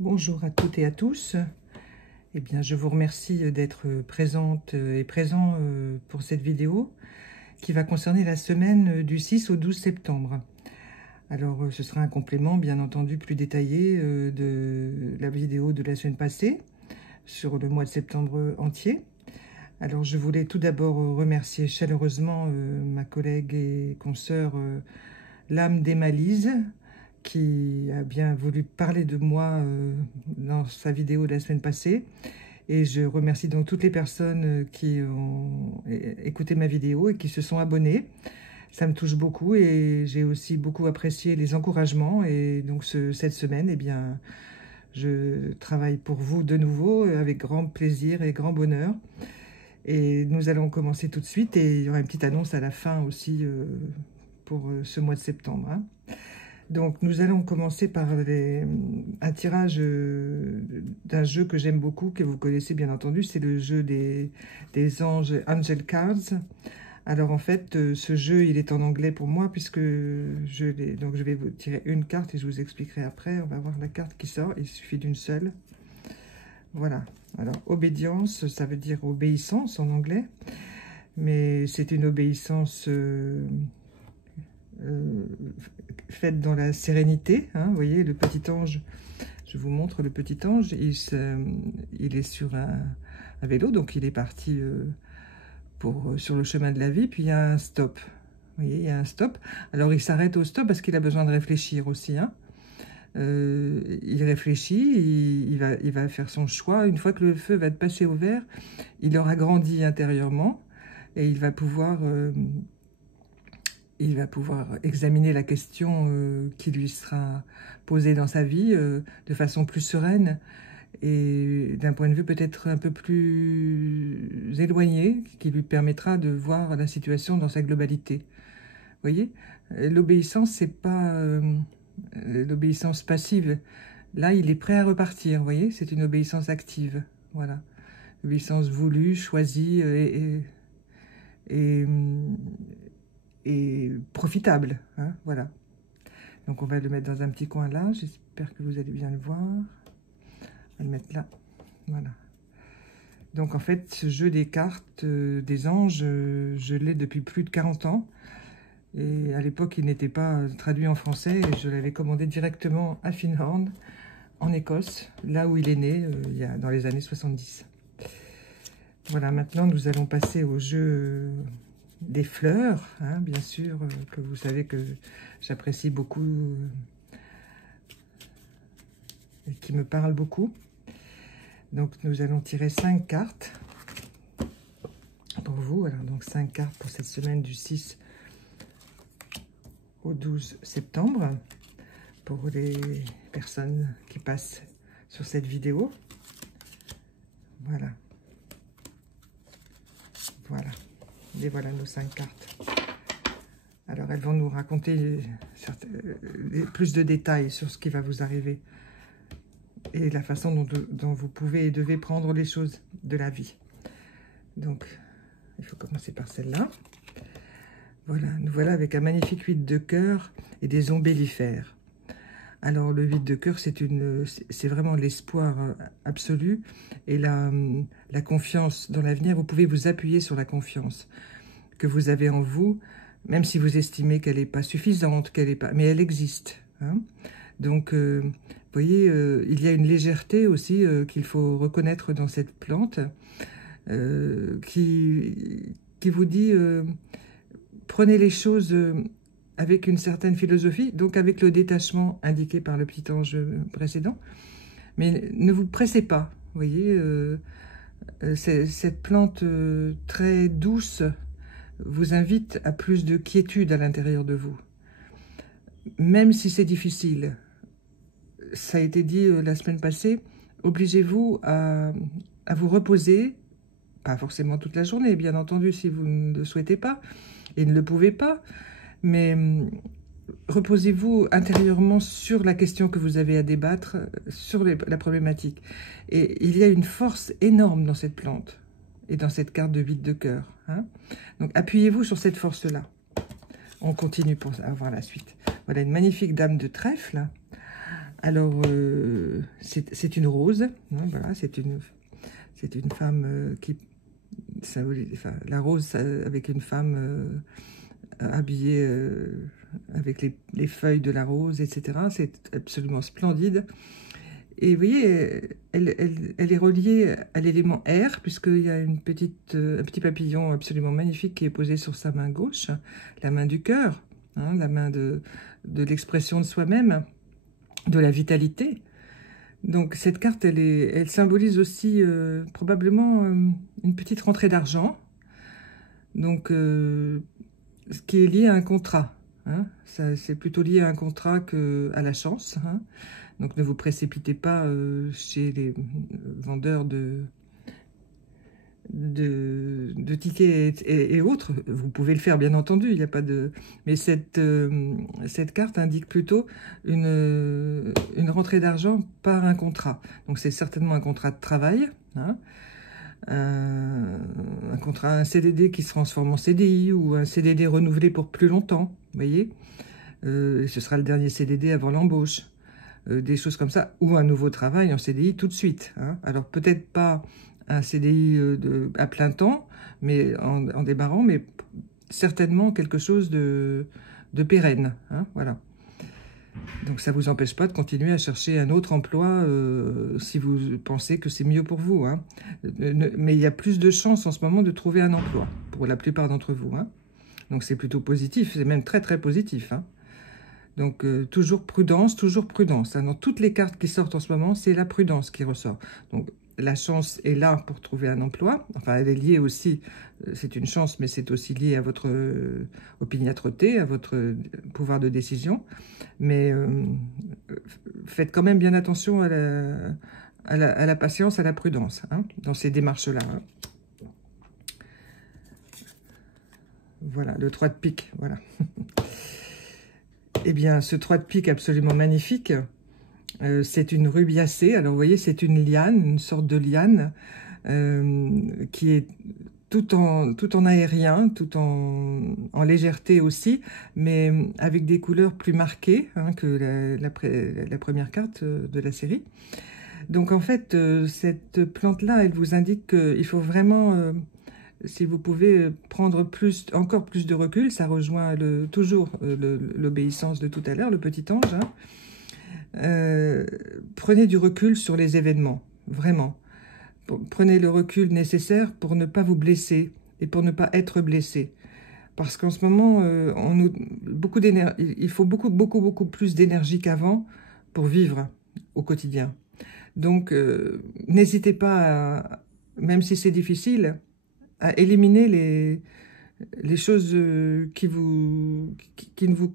Bonjour à toutes et à tous. Eh bien, je vous remercie d'être présente et présent pour cette vidéo qui va concerner la semaine du 6 au 12 septembre. Alors, ce sera un complément, bien entendu, plus détaillé de la vidéo de la semaine passée sur le mois de septembre entier. Alors, je voulais tout d'abord remercier chaleureusement ma collègue et consoeur L'âme d'Emma Lise, qui a bien voulu parler de moi dans sa vidéo de la semaine passée. Et je remercie donc toutes les personnes qui ont écouté ma vidéo et qui se sont abonnées. Ça me touche beaucoup et j'ai aussi beaucoup apprécié les encouragements. Et donc cette semaine, eh bien, je travaille pour vous de nouveau avec grand plaisir et grand bonheur. Et nous allons commencer tout de suite et il y aura une petite annonce à la fin aussi pour ce mois de septembre. Hein. Donc, nous allons commencer par un tirage d'un jeu que j'aime beaucoup, que vous connaissez bien entendu, c'est le jeu des anges Angel Cards. Alors, en fait, ce jeu, il est en anglais pour moi, puisque donc je vais vous tirer une carte et je vous expliquerai après. On va voir la carte qui sort, il suffit d'une seule. Voilà. Alors, obédience, ça veut dire obéissance en anglais, mais c'est une obéissance... faite dans la sérénité, hein, vous voyez, le petit ange, je vous montre le petit ange, il est sur un vélo, donc il est parti sur le chemin de la vie, puis il y a un stop, vous voyez, il y a un stop, alors il s'arrête au stop parce qu'il a besoin de réfléchir aussi, hein. Il réfléchit, il va faire son choix, une fois que le feu va être passé au vert, il aura grandi intérieurement, et il va pouvoir examiner la question qui lui sera posée dans sa vie de façon plus sereine et d'un point de vue peut-être un peu plus éloigné, qui lui permettra de voir la situation dans sa globalité. Vous voyez, l'obéissance, c'est pas l'obéissance passive. Là, il est prêt à repartir, vous voyez, c'est une obéissance active. Voilà, l'obéissance voulue, choisie et profitable, hein, voilà. Donc on va le mettre dans un petit coin là, j'espère que vous allez bien le voir. On va le mettre là, voilà. Donc en fait, ce jeu des cartes des anges, je l'ai depuis plus de 40 ans. Et à l'époque, il n'était pas traduit en français, et je l'avais commandé directement à Finhorn, en Écosse, là où il est né, dans les années 70. Voilà, maintenant nous allons passer au jeu... des fleurs, hein, bien sûr, que vous savez que j'apprécie beaucoup et qui me parlent beaucoup. Donc, nous allons tirer 5 cartes pour vous. Alors, donc 5 cartes pour cette semaine du 6 au 12 septembre pour les personnes qui passent sur cette vidéo. Voilà. Voilà. Et voilà nos 5 cartes. Alors, elles vont nous raconter plus de détails sur ce qui va vous arriver et la façon dont vous pouvez et devez prendre les choses de la vie. Donc, il faut commencer par celle-là. Voilà, nous voilà avec un magnifique 8 de cœur et des ombellifères. Alors, le 8 de cœur, c'est vraiment l'espoir absolu et la confiance dans l'avenir. Vous pouvez vous appuyer sur la confiance que vous avez en vous, même si vous estimez qu'elle n'est pas suffisante, mais elle existe. Hein. Donc, vous voyez, il y a une légèreté aussi qu'il faut reconnaître dans cette plante, qui vous dit, prenez les choses avec une certaine philosophie, donc avec le détachement indiqué par le petit ange précédent, mais ne vous pressez pas, vous voyez, cette plante très douce vous invite à plus de quiétude à l'intérieur de vous, même si c'est difficile. Ça a été dit la semaine passée, obligez-vous à vous reposer, pas forcément toute la journée, bien entendu, si vous ne le souhaitez pas, et ne le pouvez pas, mais reposez-vous intérieurement sur la question que vous avez à débattre, sur la problématique. Et il y a une force énorme dans cette plante, et dans cette carte de 8 de cœur. Hein. Donc, appuyez-vous sur cette force-là. On continue pour avoir la suite. Voilà une magnifique dame de trèfle. Alors, c'est une rose, hein, voilà, c'est une femme qui symbolise, enfin, la rose avec une femme habillée avec les feuilles de la rose, etc. C'est absolument splendide. Et vous voyez, elle est reliée à l'élément air, puisqu'il y a un petit papillon absolument magnifique qui est posé sur sa main gauche, la main du cœur, hein, la main de l'expression de soi-même, de la vitalité. Donc cette carte, elle symbolise aussi probablement une petite rentrée d'argent, donc ce qui est lié à un contrat. Hein. C'est plutôt lié à un contrat qu'à la chance. Hein. Donc ne vous précipitez pas chez les vendeurs de tickets et autres. Vous pouvez le faire, bien entendu, il n'y a pas de... Mais cette carte indique plutôt une rentrée d'argent par un contrat. Donc c'est certainement un contrat de travail, hein, un CDD qui se transforme en CDI ou un CDD renouvelé pour plus longtemps, vous voyez. Ce sera le dernier CDD avant l'embauche. Des choses comme ça, ou un nouveau travail en CDI tout de suite. Hein. Alors peut-être pas un CDI à plein temps, mais en démarrant, mais certainement quelque chose de pérenne. Hein, voilà. Donc ça ne vous empêche pas de continuer à chercher un autre emploi si vous pensez que c'est mieux pour vous. Hein. Mais il y a plus de chances en ce moment de trouver un emploi, pour la plupart d'entre vous. Hein. Donc c'est plutôt positif, c'est même très très positif. Hein. Donc, toujours prudence, toujours prudence. Hein. Dans toutes les cartes qui sortent en ce moment, c'est la prudence qui ressort. Donc, la chance est là pour trouver un emploi. Enfin, elle est liée aussi, c'est une chance, mais c'est aussi lié à votre opiniâtreté, à votre pouvoir de décision. Mais faites quand même bien attention à la patience, à la prudence, hein, dans ces démarches-là. Hein. Voilà, le 3 de pique, voilà. Eh bien, ce 3 de pique absolument magnifique, c'est une rubiacée. Alors, vous voyez, c'est une liane, une sorte de liane, qui est tout en aérien, tout en légèreté aussi, mais avec des couleurs plus marquées hein, que la première carte de la série. Donc, en fait, cette plante-là, elle vous indique qu'il faut vraiment... si vous pouvez prendre encore plus de recul, ça rejoint toujours l'obéissance de tout à l'heure, le petit ange. Hein. Prenez du recul sur les événements, vraiment. Prenez le recul nécessaire pour ne pas vous blesser et pour ne pas être blessé. Parce qu'en ce moment, il faut beaucoup plus d'énergie qu'avant pour vivre au quotidien. Donc, n'hésitez pas, même si c'est difficile, à éliminer les choses qui ne vous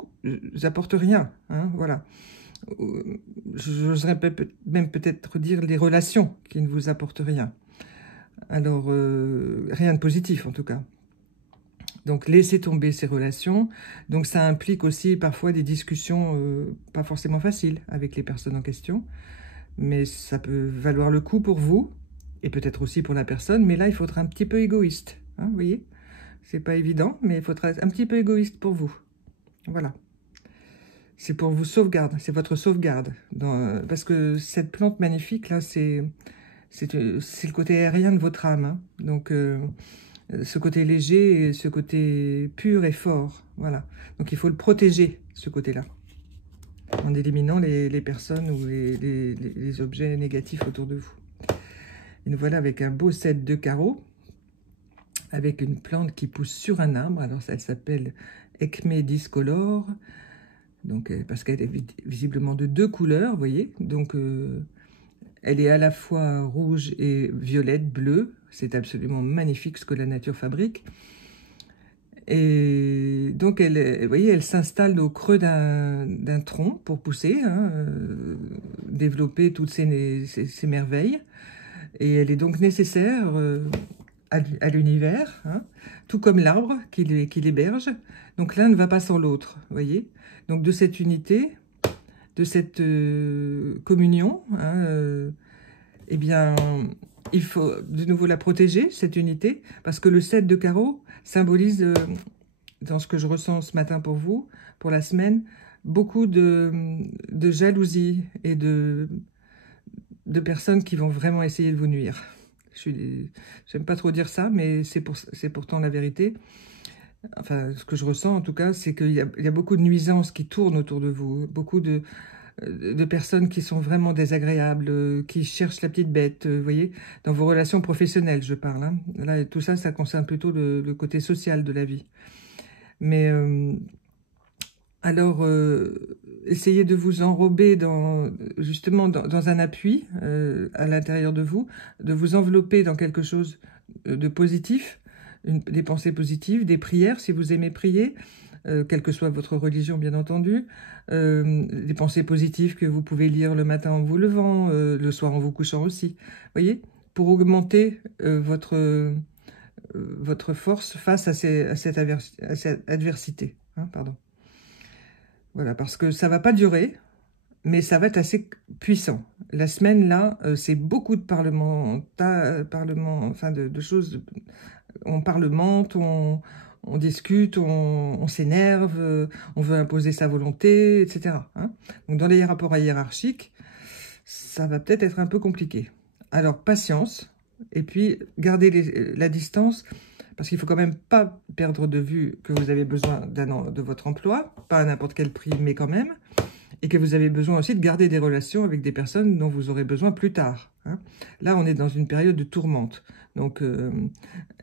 apportent rien. Hein, voilà. J'oserais même peut-être dire les relations qui ne vous apportent rien. Alors, rien de positif en tout cas. Donc, laissez tomber ces relations. Donc, ça implique aussi parfois des discussions pas forcément faciles avec les personnes en question. Mais ça peut valoir le coup pour vous. Et peut-être aussi pour la personne, mais là, il faudra un petit peu égoïste. Hein, vous voyez, c'est pas évident, mais il faudra être un petit peu égoïste pour vous. Voilà. C'est pour vous sauvegarder, c'est votre sauvegarde. Parce que cette plante magnifique, là, c'est le côté aérien de votre âme. Hein. Donc, ce côté léger et ce côté pur et fort. Voilà. Donc, il faut le protéger, ce côté-là, en éliminant les personnes ou les objets négatifs autour de vous. Et nous voilà avec un beau set de carreaux, avec une plante qui pousse sur un arbre. Alors, elle s'appelle Ecmé discolore, donc, parce qu'elle est visiblement de 2 couleurs, vous voyez. Donc, elle est à la fois rouge et violette, bleue. C'est absolument magnifique ce que la nature fabrique. Et donc, vous voyez, elle s'installe au creux d'un tronc pour pousser, hein, développer toutes ces merveilles. Et elle est donc nécessaire à l'univers, hein, tout comme l'arbre qui l'héberge. Donc l'un ne va pas sans l'autre, voyez. Donc de cette unité, de cette communion, hein, eh bien, il faut de nouveau la protéger, cette unité, parce que le 7 de carreau symbolise, dans ce que je ressens ce matin pour vous, pour la semaine, beaucoup de jalousie et de personnes qui vont vraiment essayer de vous nuire. J'aime pas trop dire ça, mais c'est pourtant la vérité. Enfin, ce que je ressens en tout cas, c'est qu'il y a beaucoup de nuisances qui tournent autour de vous, beaucoup de personnes qui sont vraiment désagréables, qui cherchent la petite bête, vous voyez, dans vos relations professionnelles, je parle. Hein. Là, tout ça, ça concerne plutôt le côté social de la vie. Mais alors, essayez de vous enrober justement dans un appui à l'intérieur de vous, de vous envelopper dans quelque chose de positif, des pensées positives, des prières, si vous aimez prier, quelle que soit votre religion, bien entendu, des pensées positives que vous pouvez lire le matin en vous levant, le soir en vous couchant aussi, voyez, pour augmenter votre force face à cette adversité. Hein, pardon. Voilà, parce que ça va pas durer, mais ça va être assez puissant. La semaine, là, c'est beaucoup de enfin de choses. On parlemente, on discute, on s'énerve, on veut imposer sa volonté, etc. Hein. Donc dans les rapports hiérarchiques, ça va peut-être être un peu compliqué. Alors patience, et puis gardez la distance, parce qu'il ne faut quand même pas perdre de vue que vous avez besoin de votre emploi, pas à n'importe quel prix, mais quand même, et que vous avez besoin aussi de garder des relations avec des personnes dont vous aurez besoin plus tard. Hein. Là, on est dans une période de tourmente, donc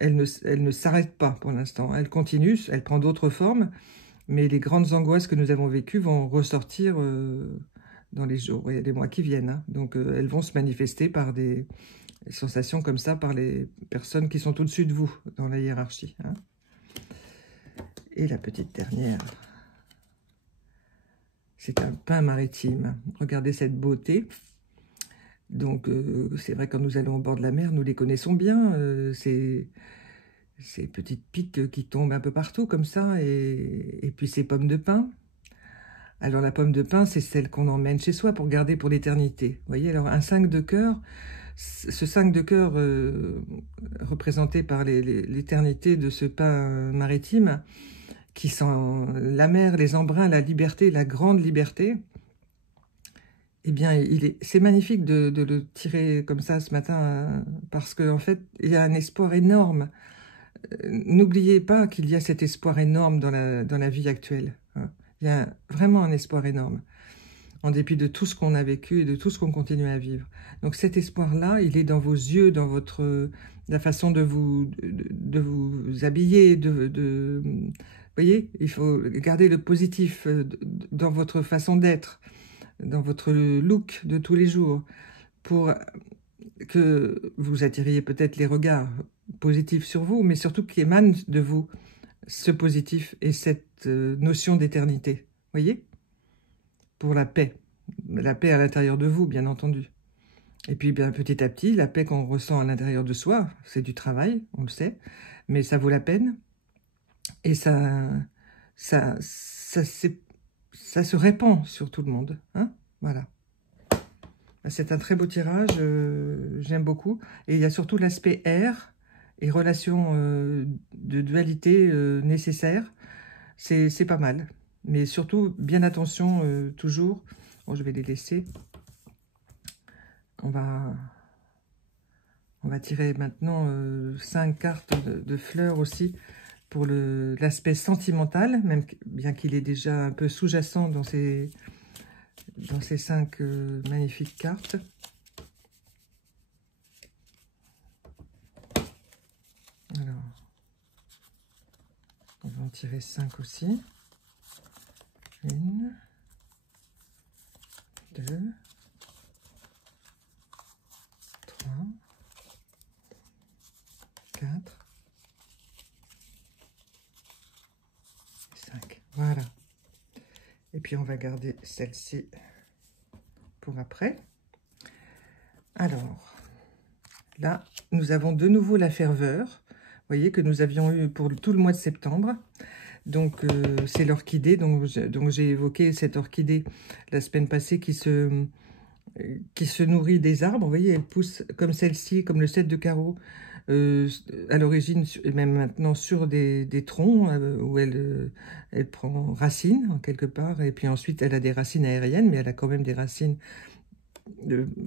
elle ne s'arrête pas pour l'instant, elle continue, elle prend d'autres formes, mais les grandes angoisses que nous avons vécues vont ressortir dans les jours et les mois qui viennent. Hein. Donc elles vont se manifester par des sensations comme ça, par les personnes qui sont au-dessus de vous dans la hiérarchie. Hein. Et la petite dernière, c'est un pain maritime. Regardez cette beauté. Donc, c'est vrai, quand nous allons au bord de la mer, nous les connaissons bien. Ces petites piques qui tombent un peu partout, comme ça. Et puis, ces pommes de pin. Alors, la pomme de pin, c'est celle qu'on emmène chez soi pour garder pour l'éternité. Vous voyez, alors, un 5 de cœur, ce 5 de cœur représenté par l'éternité de ce pain maritime, qui sent la mer, les embruns, la liberté, la grande liberté, eh bien, c'est magnifique de le tirer comme ça ce matin, parce qu'en fait, il y a un espoir énorme. N'oubliez pas qu'il y a cet espoir énorme dans la vie actuelle. Hein. Il y a vraiment un espoir énorme, en dépit de tout ce qu'on a vécu et de tout ce qu'on continue à vivre. Donc cet espoir-là, il est dans vos yeux, dans la façon de vous habiller, vous voyez, il faut garder le positif dans votre façon d'être, dans votre look de tous les jours, pour que vous attiriez peut-être les regards positifs sur vous, mais surtout qu'émane de vous ce positif et cette notion d'éternité, voyez, pour la paix à l'intérieur de vous, bien entendu. Et puis, bien, petit à petit, la paix qu'on ressent à l'intérieur de soi, c'est du travail, on le sait, mais ça vaut la peine, et ça se répand sur tout le monde, hein, voilà. C'est un très beau tirage, j'aime beaucoup. Et il y a surtout l'aspect air et relation de dualité nécessaire. C'est pas mal. Mais surtout, bien attention, toujours. Bon, je vais les laisser. On va tirer maintenant 5 cartes de fleurs aussi pour l'aspect sentimental, même bien qu'il est déjà un peu sous-jacent dans ces 5 magnifiques cartes. Alors, on va en tirer 5 aussi. 1, 2, 3, 4, 5. Voilà. Et puis on va garder celle-ci pour après. Alors, là, nous avons de nouveau la ferveur, vous voyez, que nous avions eu pour tout le mois de septembre. Donc, c'est l'orchidée, donc j'ai évoqué cette orchidée la semaine passée qui se nourrit des arbres. Vous voyez, elle pousse comme celle-ci, comme le 7 de carreau, à l'origine, et même maintenant, sur des troncs où elle prend racine, quelque part, et puis ensuite, elle a des racines aériennes, mais elle a quand même des racines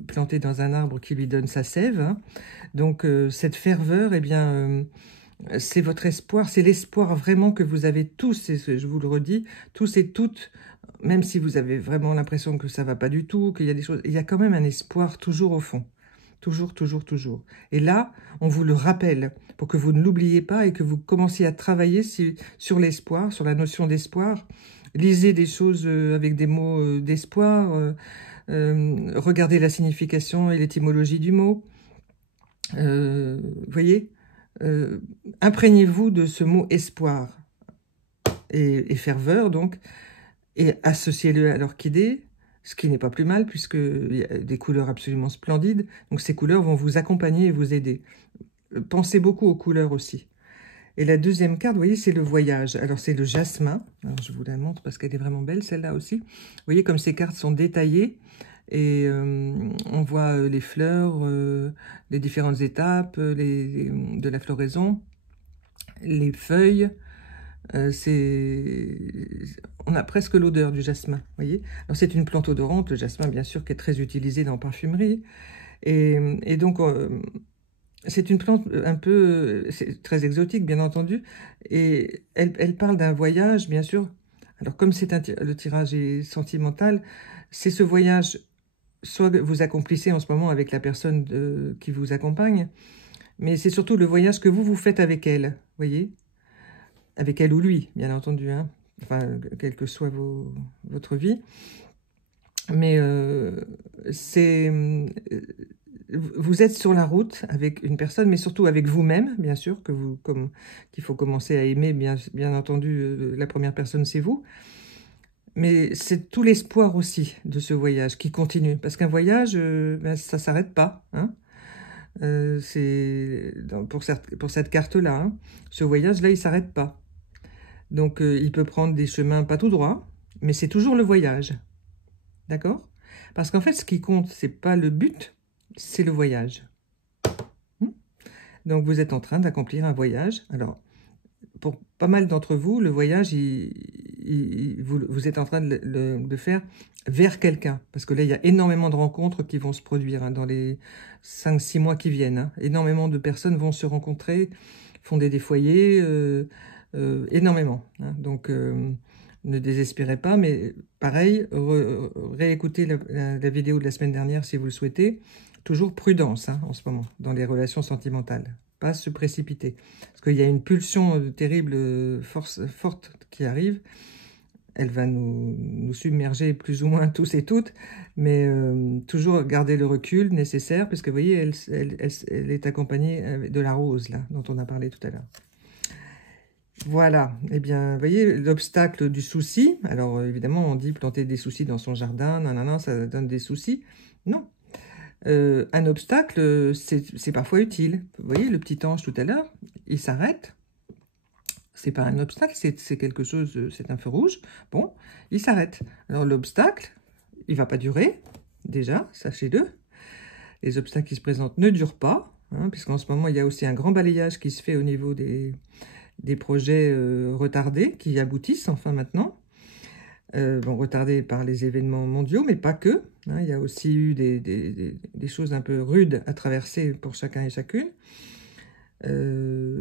plantées dans un arbre qui lui donne sa sève, hein. Donc, cette ferveur, eh bien, c'est votre espoir, c'est l'espoir vraiment que vous avez tous, et je vous le redis, tous et toutes, même si vous avez vraiment l'impression que ça va pas du tout, qu'il y a des choses, il y a quand même un espoir toujours au fond. Toujours, toujours, toujours. Et là, on vous le rappelle pour que vous ne l'oubliez pas et que vous commenciez à travailler sur l'espoir, sur la notion d'espoir. Lisez des choses avec des mots d'espoir, regardez la signification et l'étymologie du mot. Voyez, imprégnez-vous de ce mot espoir et ferveur, donc, et associez-le à l'orchidée, ce qui n'est pas plus mal, puisqu'il y a des couleurs absolument splendides. Donc ces couleurs vont vous accompagner et vous aider. Pensez beaucoup aux couleurs aussi. Et la deuxième carte, vous voyez, c'est le voyage. Alors c'est le jasmin. Alors je vous la montre parce qu'elle est vraiment belle, celle-là aussi. Vous voyez comme ces cartes sont détaillées. Et on voit les fleurs, les différentes étapes de la floraison, les feuilles. On a presque l'odeur du jasmin, vous voyez. Alors c'est une plante odorante, le jasmin bien sûr, qui est très utilisé dans la parfumerie. Et donc c'est une plante un peu, c'est très exotique bien entendu, et elle parle d'un voyage bien sûr. Alors comme le tirage est sentimental, c'est ce voyage, soit que vous accomplissez en ce moment avec la personne qui vous accompagne, mais c'est surtout le voyage que vous faites avec elle, vous voyez. Avec elle ou lui, bien entendu, hein. Enfin, quelle que soit votre vie. Mais vous êtes sur la route avec une personne, mais surtout avec vous-même, bien sûr, qu'il faut commencer à aimer, bien entendu, la première personne, c'est vous. Mais c'est tout l'espoir aussi de ce voyage qui continue. Parce qu'un voyage, ben, ça ne s'arrête pas, hein. Pour cette carte-là, hein. Ce voyage-là, il ne s'arrête pas. Donc, il peut prendre des chemins pas tout droits, mais c'est toujours le voyage. D'accord? Parce qu'en fait, ce qui compte, c'est pas le but, c'est le voyage. Donc, vous êtes en train d'accomplir un voyage. Alors, pour pas mal d'entre vous, le voyage, vous êtes en train de faire vers quelqu'un. Parce que là, il y a énormément de rencontres qui vont se produire, hein, dans les 5-6 mois qui viennent, hein. Énormément de personnes vont se rencontrer, fonder des foyers, énormément, hein. Donc, ne désespérez pas, mais pareil, réécoutez la vidéo de la semaine dernière si vous le souhaitez. Toujours prudence, hein, en ce moment, dans les relations sentimentales. Pas se précipiter. Parce qu'il y a une pulsion terrible, forte qui arrive. Elle va nous submerger plus ou moins tous et toutes, mais toujours garder le recul nécessaire, puisque vous voyez, elle est accompagnée de la rose, là, dont on a parlé tout à l'heure. Voilà, eh bien, vous voyez, l'obstacle du souci. Alors, évidemment, on dit planter des soucis dans son jardin, nanana, ça donne des soucis. Non. Un obstacle, c'est parfois utile. Vous voyez, le petit ange tout à l'heure, il s'arrête. C'est pas un obstacle, c'est quelque chose, c'est un feu rouge. Bon, il s'arrête. Alors, l'obstacle, il va pas durer, déjà, sachez-le. Les obstacles qui se présentent ne durent pas, hein, puisqu'en ce moment, il y a aussi un grand balayage qui se fait au niveau des projets retardés qui aboutissent enfin maintenant. Bon, retardés par les événements mondiaux, mais pas que, hein. Il y a aussi eu des choses un peu rudes à traverser pour chacun et chacune,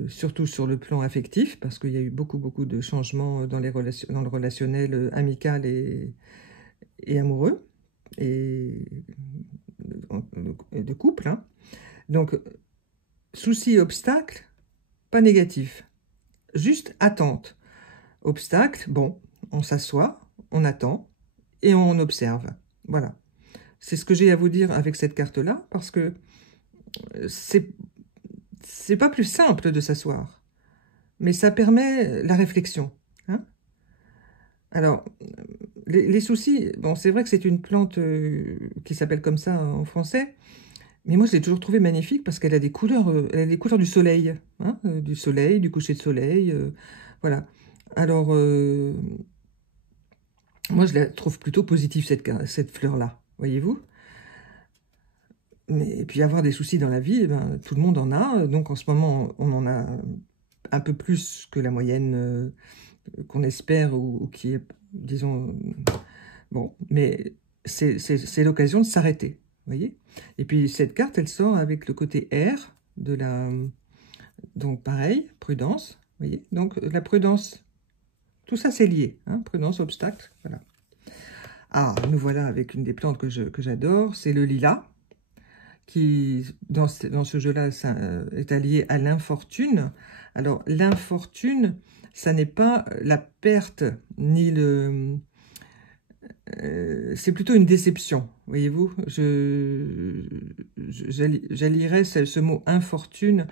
surtout sur le plan affectif, parce qu'il y a eu beaucoup de changements dans le relationnel amical et amoureux, et de couple, hein. Donc, souci, obstacle, pas négatif. Juste attente. Obstacle, bon, on s'assoit, on attend et on observe. Voilà. C'est ce que j'ai à vous dire avec cette carte-là, parce que c'est pas plus simple de s'asseoir, mais ça permet la réflexion, hein. Alors, les soucis, bon, c'est vrai que c'est une plante qui s'appelle comme ça en français, mais moi je l'ai toujours trouvée magnifique parce qu'elle a des couleurs, elle a les couleurs du soleil, hein, du soleil, du coucher de soleil, voilà. Alors, moi je la trouve plutôt positive cette fleur-là, voyez-vous. et puis avoir des soucis dans la vie, eh ben, tout le monde en a. Donc en ce moment, on en a un peu plus que la moyenne qu'on espère ou qui est, disons, bon, mais c'est l'occasion de s'arrêter, vous voyez. Et puis cette carte, elle sort avec le côté R de la... Donc pareil, prudence, vous voyez. Donc la prudence, tout ça c'est lié, hein, prudence, obstacle, voilà. Ah, nous voilà avec une des plantes que j'adore, c'est le lilas, qui, dans ce jeu-là, est allié à l'infortune. Alors, l'infortune, ça n'est pas la perte, ni le... c'est plutôt une déception, voyez-vous. J'allierais ce mot infortune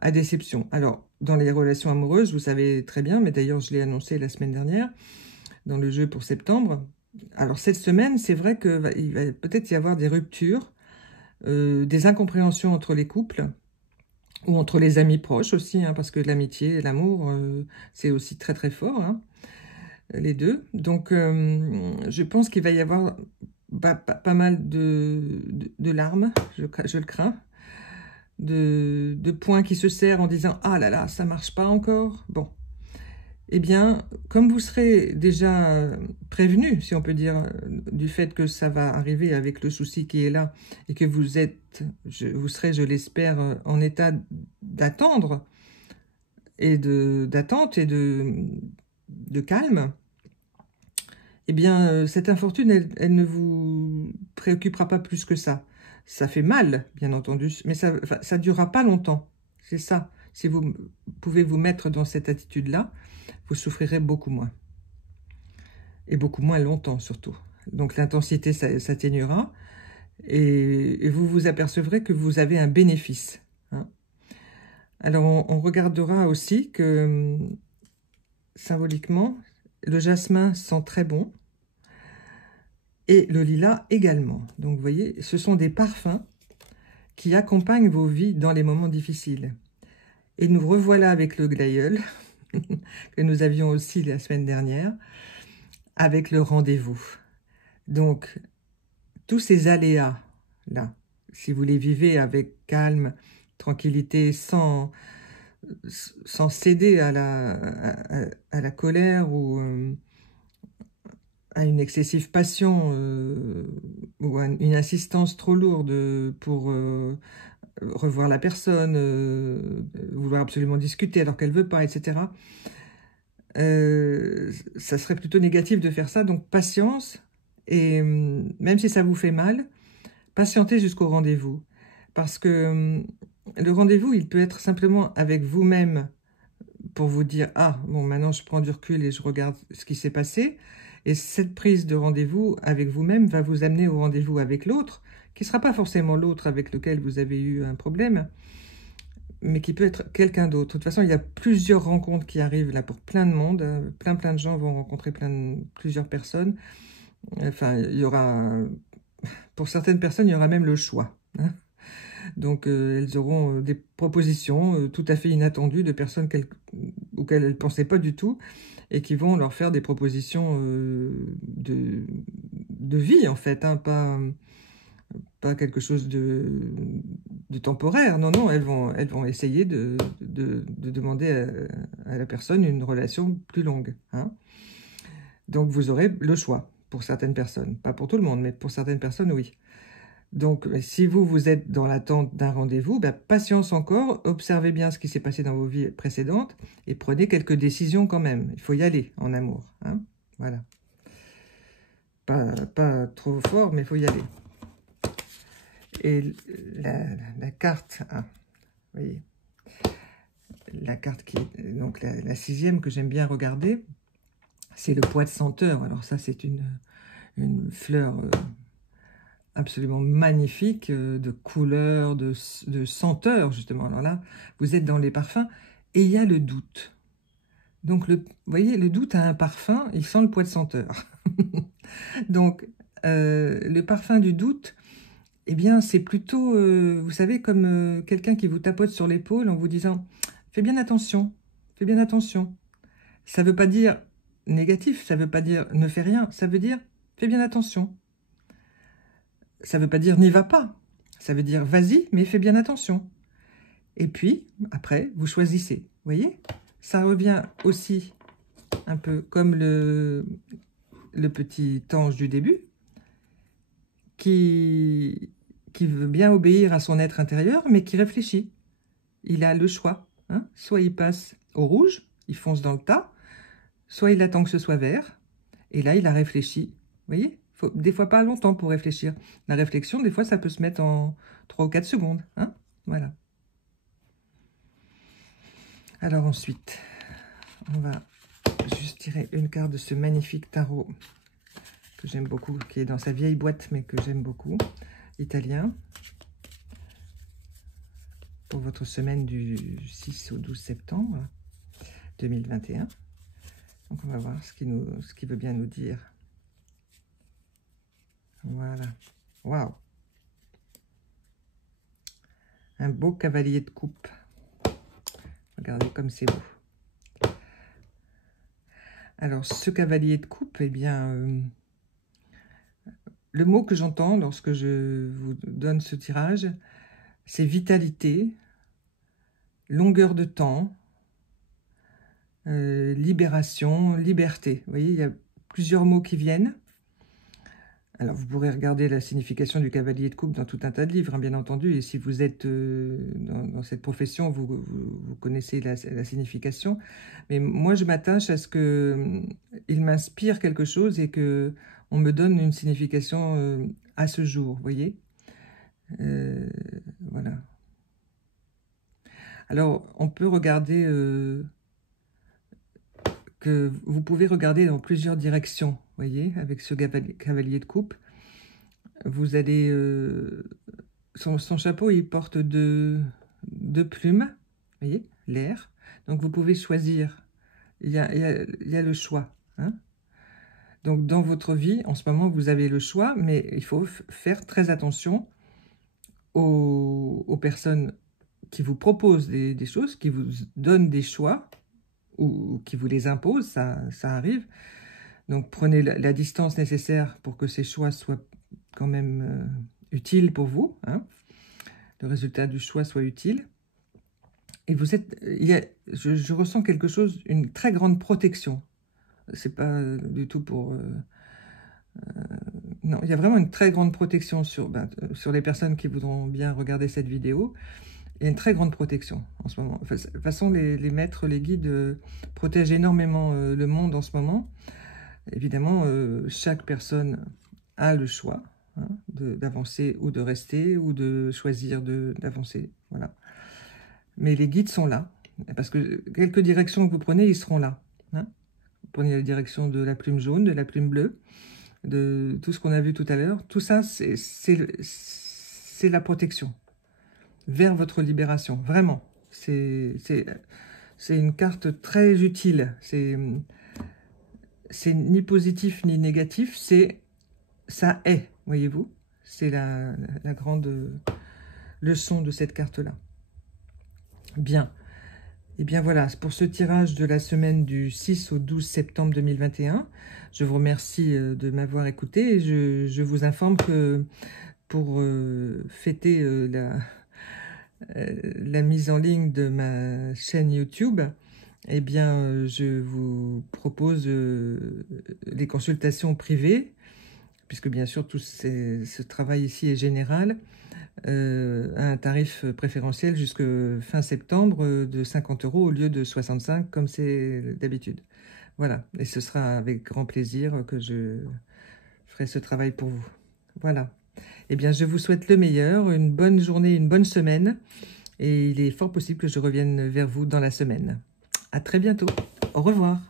à déception. Alors, dans les relations amoureuses, vous savez très bien, mais d'ailleurs, je l'ai annoncé la semaine dernière, dans le jeu pour septembre. Alors, cette semaine, c'est vrai qu'il va peut-être y avoir des ruptures, des incompréhensions entre les couples, ou entre les amis proches aussi, hein, parce que l'amitié et l'amour, c'est aussi très très fort, hein, les deux. Donc, je pense qu'il va y avoir pas mal de larmes, je le crains, de poings qui se serrent en disant « Ah là là, ça marche pas encore ». Bon, eh bien, comme vous serez déjà prévenu, si on peut dire, du fait que ça va arriver avec le souci qui est là, et que vous serez, je l'espère, en état d'attendre, et d'attente, et de calme, eh bien, cette infortune, elle ne vous préoccupera pas plus que ça. Ça fait mal, bien entendu, mais ça ne durera pas longtemps. C'est ça. Si vous pouvez vous mettre dans cette attitude-là, vous souffrirez beaucoup moins. Et beaucoup moins longtemps, surtout. Donc, l'intensité s'atténuera et vous vous apercevrez que vous avez un bénéfice. Hein. Alors, on regardera aussi que, symboliquement, le jasmin sent très bon et le lilas également. Donc, vous voyez, ce sont des parfums qui accompagnent vos vies dans les moments difficiles. Et nous revoilà avec le glaïeul, que nous avions aussi la semaine dernière, avec le rendez-vous. Donc, tous ces aléas-là, si vous les vivez avec calme, tranquillité, sans céder à la colère ou à une excessive passion ou à une insistance trop lourde pour revoir la personne, vouloir absolument discuter alors qu'elle ne veut pas, etc. Ça serait plutôt négatif de faire ça, donc patience, et même si ça vous fait mal, patientez jusqu'au rendez-vous. Parce que le rendez-vous, il peut être simplement avec vous-même pour vous dire « Ah, bon, maintenant je prends du recul et je regarde ce qui s'est passé ». Et cette prise de rendez-vous avec vous-même va vous amener au rendez-vous avec l'autre, qui ne sera pas forcément l'autre avec lequel vous avez eu un problème, mais qui peut être quelqu'un d'autre. De toute façon, il y a plusieurs rencontres qui arrivent là pour plein de monde. Plein de gens vont rencontrer plusieurs personnes. Enfin, il y aura... Pour certaines personnes, il y aura même le choix. Hein. Donc, elles auront des propositions tout à fait inattendues de personnes auxquelles elles ne pensaient pas du tout et qui vont leur faire des propositions de vie, en fait, hein, pas quelque chose de temporaire. Non, non, elles vont essayer de demander à la personne une relation plus longue. Hein. Donc, vous aurez le choix pour certaines personnes. Pas pour tout le monde, mais pour certaines personnes, oui. Donc, si vous êtes dans l'attente d'un rendez-vous, ben, patience encore, observez bien ce qui s'est passé dans vos vies précédentes et prenez quelques décisions quand même. Il faut y aller en amour. Hein. Voilà. Pas trop fort, mais il faut y aller. Et la carte, hein, vous voyez, la carte qui est donc la 6e que j'aime bien regarder, c'est le pois de senteur. Alors ça, c'est une fleur absolument magnifique, de couleur, de senteur, justement. Alors là, vous êtes dans les parfums, et il y a le doute. Donc, vous voyez, le doute a un parfum, il sent le pois de senteur. Donc, le parfum du doute, eh bien, c'est plutôt, vous savez, comme quelqu'un qui vous tapote sur l'épaule en vous disant « Fais bien attention, fais bien attention ». Ça ne veut pas dire négatif, ça ne veut pas dire « Ne fais rien », ça veut dire « Fais bien attention ». Ça ne veut pas dire « N'y va pas ». Ça veut dire vas-y, mais fais bien attention. Et puis, après, vous choisissez. Vous voyez? Ça revient aussi un peu comme le petit ange du début, qui veut bien obéir à son être intérieur, mais qui réfléchit. Il a le choix. Hein? Soit il passe au rouge, il fonce dans le tas, soit il attend que ce soit vert, et là, il a réfléchi. Vous voyez? Faut des fois pas longtemps pour réfléchir. La réflexion, des fois, ça peut se mettre en 3 ou 4 secondes. Hein? Voilà. Alors ensuite, on va juste tirer une carte de ce magnifique tarot que j'aime beaucoup, qui est dans sa vieille boîte, mais que j'aime beaucoup, italien, pour votre semaine du 6 au 12 septembre 2021. Donc on va voir ce qu'il veut bien nous dire. Voilà. Waouh! Un beau cavalier de coupe. Regardez comme c'est beau. Alors, ce cavalier de coupe, eh bien, le mot que j'entends lorsque je vous donne ce tirage, c'est vitalité, longueur de temps, libération, liberté. Vous voyez, il y a plusieurs mots qui viennent. Alors, vous pourrez regarder la signification du cavalier de coupe dans tout un tas de livres, hein, bien entendu. Et si vous êtes dans cette profession, vous connaissez la signification. Mais moi, je m'attache à ce qu'il m'inspire quelque chose et qu'on me donne une signification à ce jour, vous voyez. Voilà. Alors, on peut regarder... que vous pouvez regarder dans plusieurs directions, vous voyez, avec ce cavalier de coupe. Vous allez... son chapeau, il porte deux plumes, vous voyez, l'air. Donc, vous pouvez choisir. Il y a le choix. Hein. Donc, dans votre vie, en ce moment, vous avez le choix, mais il faut faire très attention aux personnes qui vous proposent des choses, qui vous donnent des choix, ou qui vous les imposent, ça arrive. Donc, prenez la distance nécessaire pour que ces choix soient quand même utiles pour vous. Hein. Le résultat du choix soit utile. Et vous êtes... je ressens quelque chose, une très grande protection. C'est pas du tout pour... non, il y a vraiment une très grande protection sur les personnes qui voudront bien regarder cette vidéo. Il y a une très grande protection en ce moment. Enfin, de toute façon, les maîtres, les guides protègent énormément le monde en ce moment. Évidemment, chaque personne a le choix hein, d'avancer ou de rester ou de choisir d'avancer. Voilà. Mais les guides sont là. Parce que quelques directions que vous prenez, ils seront là. Hein. Vous prenez la direction de la plume jaune, de la plume bleue, de tout ce qu'on a vu tout à l'heure. Tout ça, c'est la protection vers votre libération, vraiment. C'est une carte très utile. C'est ni positif ni négatif, ça est, voyez-vous. C'est la grande leçon de cette carte-là. Bien. Et bien voilà, pour ce tirage de la semaine du 6 au 12 septembre 2021, je vous remercie de m'avoir écouté et je vous informe que pour fêter la mise en ligne de ma chaîne YouTube, eh bien, je vous propose les consultations privées, puisque bien sûr, tout ce travail ici est général, à un tarif préférentiel jusqu'à fin septembre de 50 € au lieu de 65 comme c'est d'habitude. Voilà, et ce sera avec grand plaisir que je ferai ce travail pour vous. Voilà. Eh bien, je vous souhaite le meilleur, une bonne journée, une bonne semaine. Et il est fort possible que je revienne vers vous dans la semaine. À très bientôt. Au revoir.